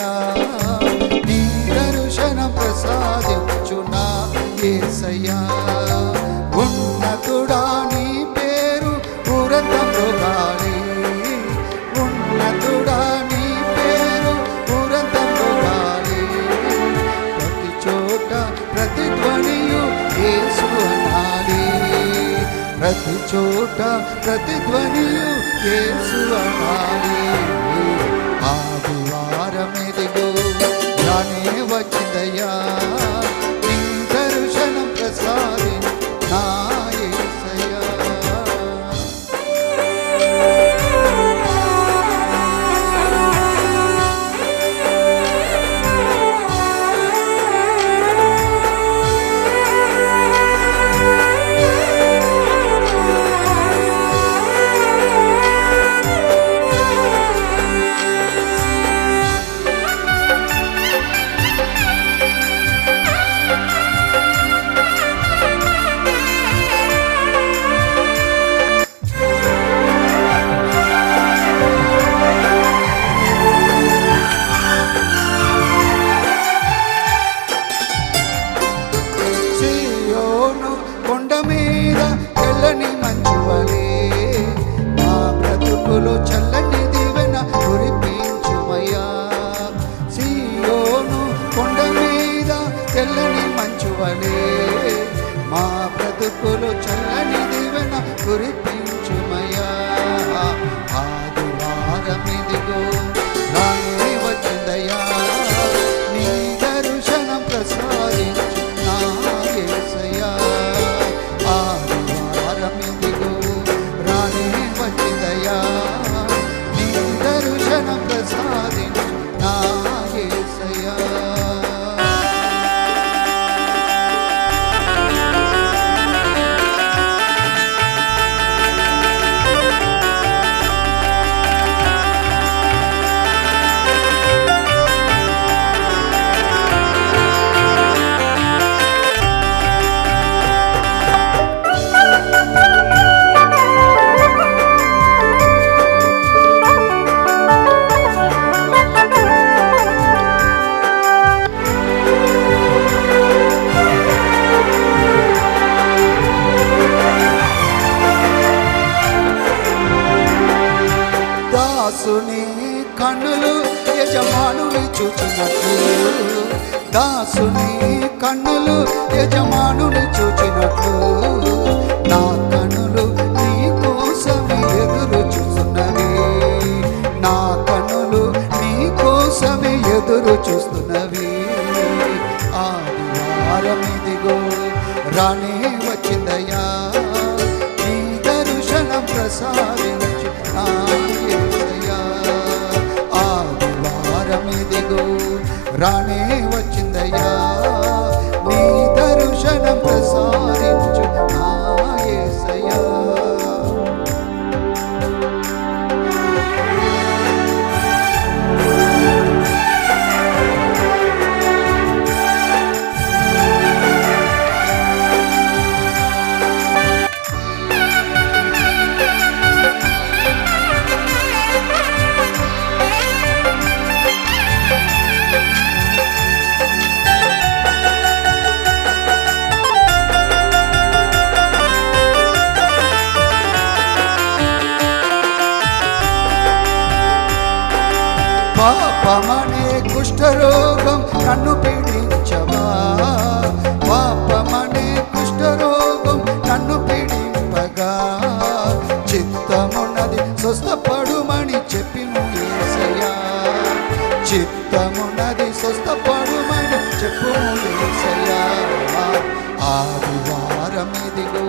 వచ్చిందయ్యా, నీ దర్శనం ప్రసాదించు నా యేసయ్యా. ఉన్నతుడా నీ పేరు ఊరంతంలో గాలి, ఉన్నతుడా నీ పేరు ఊరంతంలో గాలి. ప్రతి చోట ప్రతి ధ్వనియు యేసు అనాలి, ప్రతి చోట ప్రతి ధ్వనియు యేసు అనాలి. ఆదివారం ఇదిగో రానే వచ్చిందయ్యా, నీ దర్శనం ప్రసాదించు నా యేసయ్యా. కొండ మీద తెల్లని మంచు వలె నా బ్రతుకులో చల్లని దీవెన కురిపించుమయ్యా. సియోను కొండ మీద తెల్లని మంచు వలె మా బ్రతుకులో చల్లని దీవెన కురిపించుమయ్యా. ఆదివారం ఇదిగో రానే వచ్చిందయ్యా, నీ దర్శనం ప్రసాదించు నా యేసయ్యా. ఆదివారం ఇదిగో రానే వచ్చిందయ్యా, నీ దర్శనం ప్రసాదించు నా యేసయ్యా. దాసుని కన్నులు యజమానుని చూచినట్లు, దాసుని కన్నులు యజమానుని చూచినట్లు నా కన్నులు నీ కోసమే ఎదురు చూస్తున్నవి, నా కన్నులు నీ కోసమే ఎదురు చూస్తున్నవి. ఆదివారం ఇదిగో రానే వచ్చిందయ్యా, నీ దర్శనం ప్రసాదించు నా యేసయ్యా. ఆదివారం ఇదిగో రానే వచ్చిందయ్యా, నీ దర్శనం ప్రసాదించు నా యేసయ్యా. పాపమనే కుష్ఠరోగం నన్ను పీడించవా, పాపమనే కుష్ఠరోగం నన్ను పీడింపగా చిత్తమున్నది స్వస్థపడుమని చెప్పిను యేసయ్యా, చిత్తమున్నది స్వస్థపడుమని చెప్పుము యేసయ్యా. ఆదివారం ఇదిగో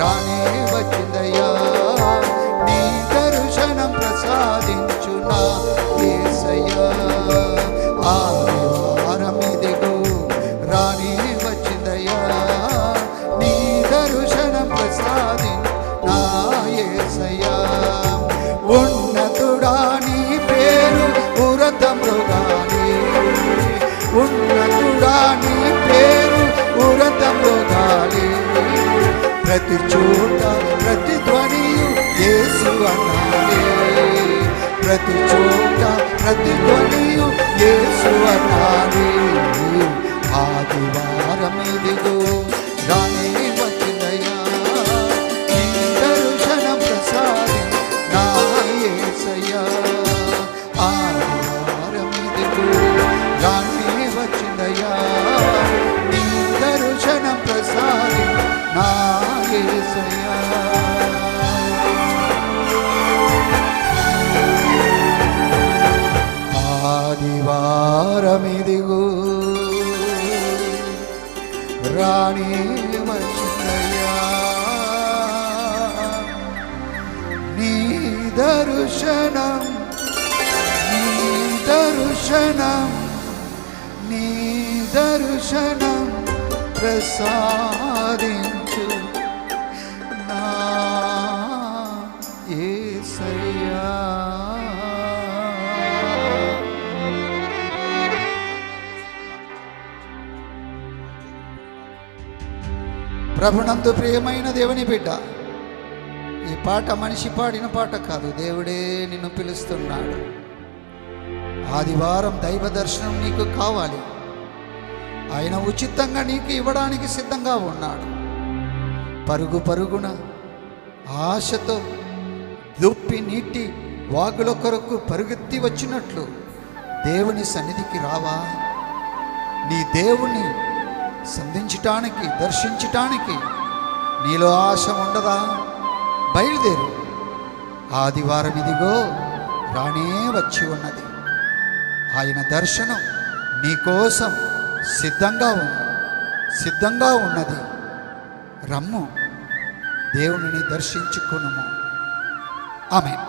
రానే వచ్చిందయ్యా, నీ దర్శనం ప్రసాదించు నా యేసయ్యా. ఆదివారం ఇదిగో రానే వచ్చిందయ్యా, నీ దర్శనం ప్రసాదించు నా యేసయ్యా. ఉన్నతుడా నీ పేరు ఊరంతంలో గాలి, ఉన్నతుడా నీ పేరు ఊరంతంలో గాలి. ప్రతి చోట ప్రతి ధ్వనియు యేసు అనాలి, ప్రతి చోట ప్రతి ధ్వనియు వర్ణాలి ఆదివారం ఇదిగో రానే వచ్చిందయ్యా నీ దర్శనం ప్రసాది నా యేసయ్యా ఆదివారం ఇదిగో రానే వచ్చిందయ్యా నీ దర్శనం ప్రసాది నా యేసయ్యా ఆదివారమిదిగో రాణి వచ్చిందయ్యా నీ దర్శనం నీ దర్శనం నీ దర్శనం ప్రసాదించు నా యేసయ్యా ప్రభునందు ప్రియమైన దేవుని బిడ్డ, ఈ పాట మనిషి పాడిన పాట కాదు, దేవుడే నిన్ను పిలుస్తున్నాడు. ఆదివారం దైవ దర్శనం నీకు కావాలి. ఆయన ఉచితంగా నీకు ఇవ్వడానికి సిద్ధంగా ఉన్నాడు. పరుగు పరుగున ఆశతో దుప్పి నీటి వాగుల కొరకు పరుగెత్తి వచ్చినట్లు దేవుని సన్నిధికి రావా? నీ దేవుని సంధించటానికి, దర్శించటానికి నీలో ఆశ ఉండదా? బయలుదేరు. ఆదివారం ఇదిగో రానే వచ్చి ఉన్నది. ఆయన దర్శనం నీకోసం సిద్ధంగా ఉన్నది. రమ్ము, దేవునిని దర్శించుకొనుము. ఆమేన్.